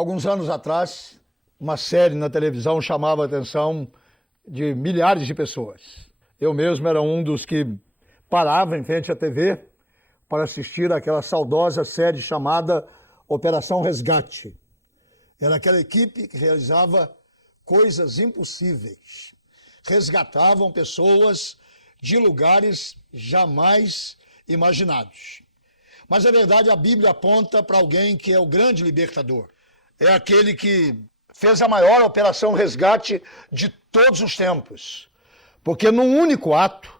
Alguns anos atrás, uma série na televisão chamava a atenção de milhares de pessoas. Eu mesmo era um dos que parava em frente à TV para assistir àquela saudosa série chamada Operação Resgate. Era aquela equipe que realizava coisas impossíveis. Resgatavam pessoas de lugares jamais imaginados. Mas, na verdade, a Bíblia aponta para alguém que é o grande libertador. É aquele que fez a maior operação resgate de todos os tempos. Porque num único ato,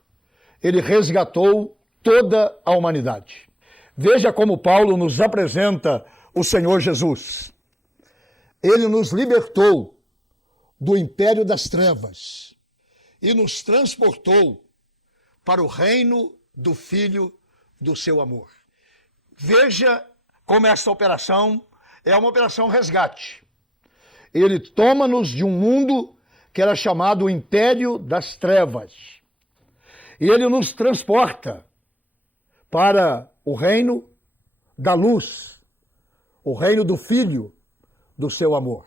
ele resgatou toda a humanidade. Veja como Paulo nos apresenta o Senhor Jesus. Ele nos libertou do império das trevas e nos transportou para o reino do Filho do seu amor. Veja como essa operação é uma operação resgate. Ele toma-nos de um mundo que era chamado o império das trevas. E ele nos transporta para o reino da luz, o reino do Filho do seu amor.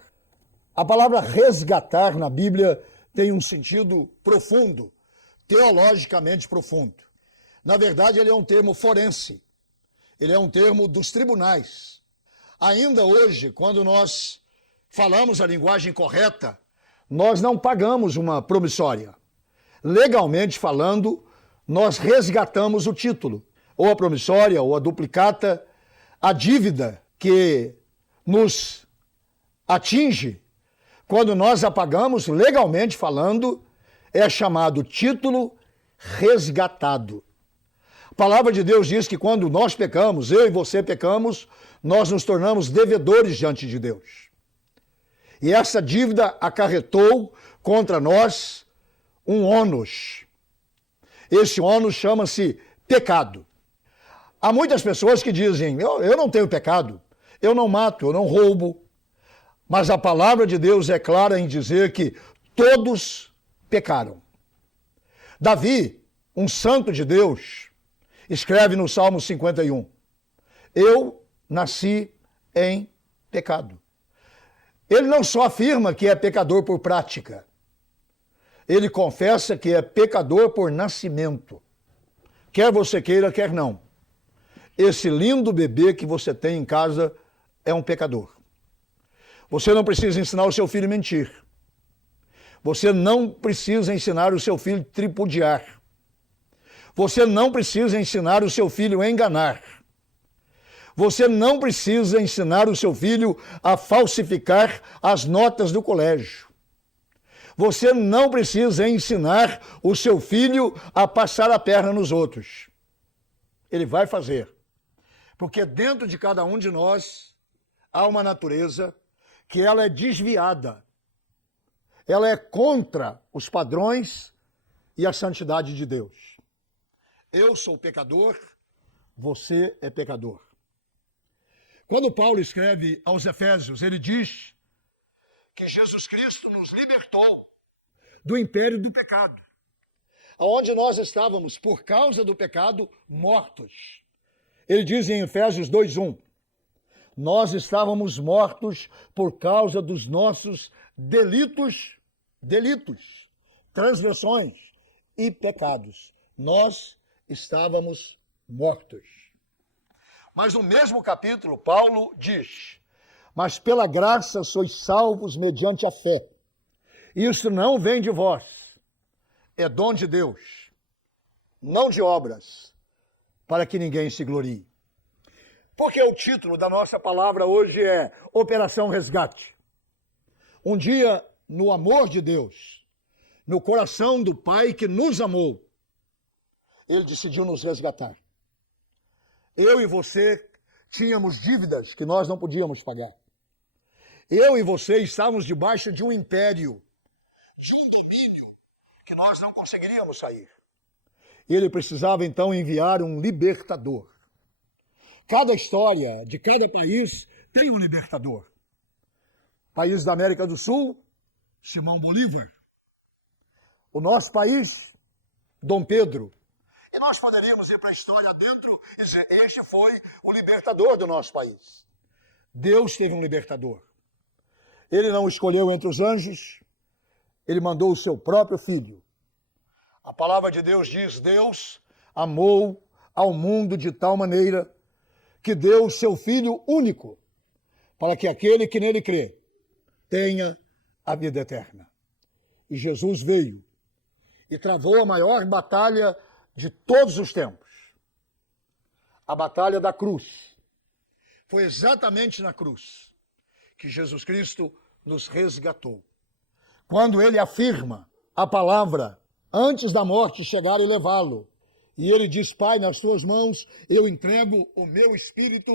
A palavra resgatar na Bíblia tem um sentido profundo, teologicamente profundo. Na verdade, ele é um termo forense. Ele é um termo dos tribunais. Ainda hoje, quando nós falamos a linguagem correta, nós não pagamos uma promissória. Legalmente falando, nós resgatamos o título, ou a promissória, ou a duplicata, a dívida que nos atinge. Quando nós a pagamos, legalmente falando, é chamado título resgatado. A palavra de Deus diz que quando nós pecamos, eu e você pecamos, nós nos tornamos devedores diante de Deus. E essa dívida acarretou contra nós um ônus. Esse ônus chama-se pecado. Há muitas pessoas que dizem, eu não tenho pecado, eu não mato, eu não roubo. Mas a palavra de Deus é clara em dizer que todos pecaram. Davi, um santo de Deus, escreve no Salmo 51, eu nasci em pecado. Ele não só afirma que é pecador por prática, ele confessa que é pecador por nascimento. Quer você queira, quer não. Esse lindo bebê que você tem em casa é um pecador. Você não precisa ensinar o seu filho a mentir. Você não precisa ensinar o seu filho a tripudiar. Você não precisa ensinar o seu filho a enganar. Você não precisa ensinar o seu filho a falsificar as notas do colégio. Você não precisa ensinar o seu filho a passar a perna nos outros. Ele vai fazer. Porque dentro de cada um de nós há uma natureza que ela é desviada. Ela é contra os padrões e a santidade de Deus. Eu sou pecador, você é pecador. Quando Paulo escreve aos Efésios, ele diz que Jesus Cristo nos libertou do império do pecado, onde nós estávamos, por causa do pecado, mortos. Ele diz em Efésios 2:1, nós estávamos mortos por causa dos nossos delitos, transgressões e pecados. Nós estávamos mortos. Mas no mesmo capítulo, Paulo diz, mas pela graça sois salvos mediante a fé. Isso não vem de vós, é dom de Deus, não de obras, para que ninguém se glorie. Porque o título da nossa palavra hoje é Operação Resgate. Um dia, no amor de Deus, no coração do Pai que nos amou, Ele decidiu nos resgatar. Eu e você tínhamos dívidas que nós não podíamos pagar. Eu e você estávamos debaixo de um império, de um domínio que nós não conseguiríamos sair. Ele precisava então enviar um libertador. Cada história de cada país tem um libertador. País da América do Sul, Simão Bolívar. O nosso país, Dom Pedro. E nós poderíamos ir para a história dentro e dizer, este foi o libertador do nosso país. Deus teve um libertador. Ele não escolheu entre os anjos, ele mandou o seu próprio filho. A palavra de Deus diz: Deus amou ao mundo de tal maneira que deu o seu filho único, para que aquele que nele crê tenha a vida eterna. E Jesus veio e travou a maior batalha de todos os tempos. A batalha da cruz. Foi exatamente na cruz que Jesus Cristo nos resgatou. Quando ele afirma a palavra antes da morte chegar e levá-lo, e ele diz: Pai, nas tuas mãos eu entrego o meu espírito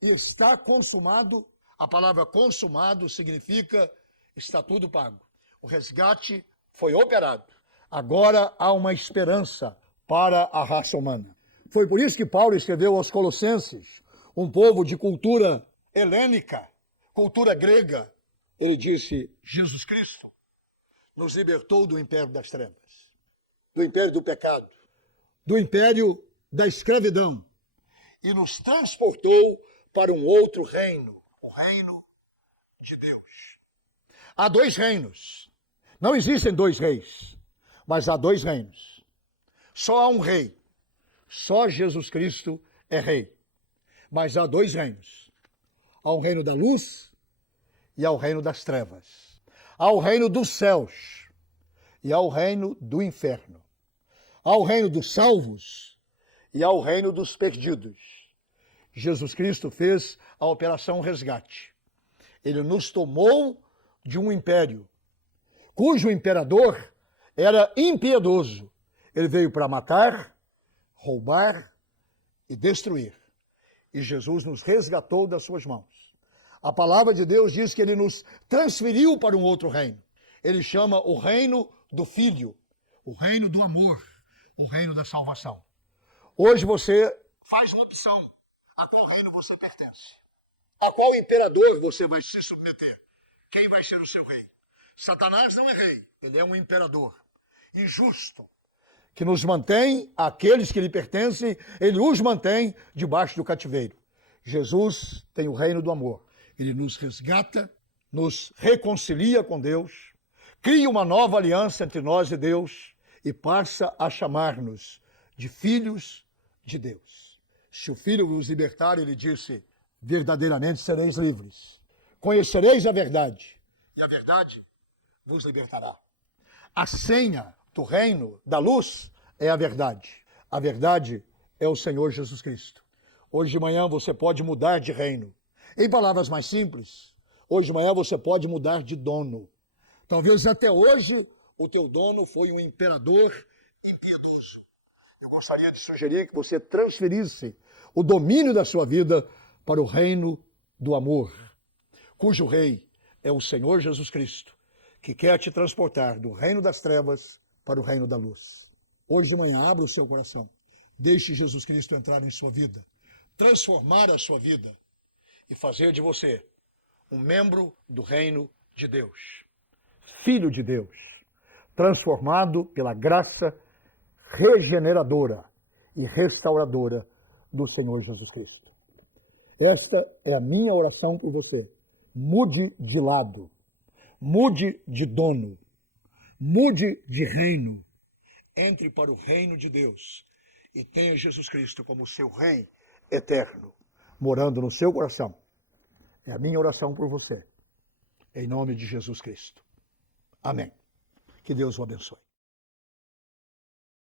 e está consumado. A palavra consumado significa está tudo pago. O resgate foi operado. Agora há uma esperança para a raça humana. Foi por isso que Paulo escreveu aos Colossenses, um povo de cultura helênica, cultura grega. Ele disse: Jesus Cristo nos libertou do império das trevas, do império do pecado, do império da escravidão e nos transportou para um outro reino, o reino de Deus. Há dois reinos. Não existem dois reis, mas há dois reinos. Só há um rei. Só Jesus Cristo é rei. Mas há dois reinos. Há o reino da luz e há o reino das trevas. Há o reino dos céus e há o reino do inferno. Há o reino dos salvos e há o reino dos perdidos. Jesus Cristo fez a operação resgate. Ele nos tomou de um império, cujo imperador era impiedoso. Ele veio para matar, roubar e destruir. E Jesus nos resgatou das suas mãos. A palavra de Deus diz que ele nos transferiu para um outro reino. Ele chama o reino do Filho, o reino do amor, o reino da salvação. Hoje você faz uma opção. A qual reino você pertence? A qual imperador você vai se submeter? Quem vai ser o seu rei? Satanás não é rei, ele é um imperador injusto, que nos mantém, aqueles que lhe pertencem, ele os mantém debaixo do cativeiro. Jesus tem o reino do amor. Ele nos resgata, nos reconcilia com Deus, cria uma nova aliança entre nós e Deus e passa a chamar-nos de filhos de Deus. Se o Filho vos libertar, ele disse, verdadeiramente sereis livres. Conhecereis a verdade e a verdade vos libertará. A senha do reino da luz é a verdade. A verdade é o Senhor Jesus Cristo. Hoje de manhã você pode mudar de reino. Em palavras mais simples, hoje de manhã você pode mudar de dono. Talvez até hoje o teu dono foi um imperador impiedoso. Eu gostaria de sugerir que você transferisse o domínio da sua vida para o reino do amor, cujo rei é o Senhor Jesus Cristo, que quer te transportar do reino das trevas para o reino da luz. Hoje de manhã, abra o seu coração. Deixe Jesus Cristo entrar em sua vida, transformar a sua vida e fazer de você um membro do reino de Deus. Filho de Deus, transformado pela graça regeneradora e restauradora do Senhor Jesus Cristo. Esta é a minha oração por você. Mude de lado, mude de dono, mude de reino, entre para o reino de Deus e tenha Jesus Cristo como seu Rei eterno, morando no seu coração. É a minha oração por você, em nome de Jesus Cristo. Amém. Que Deus o abençoe.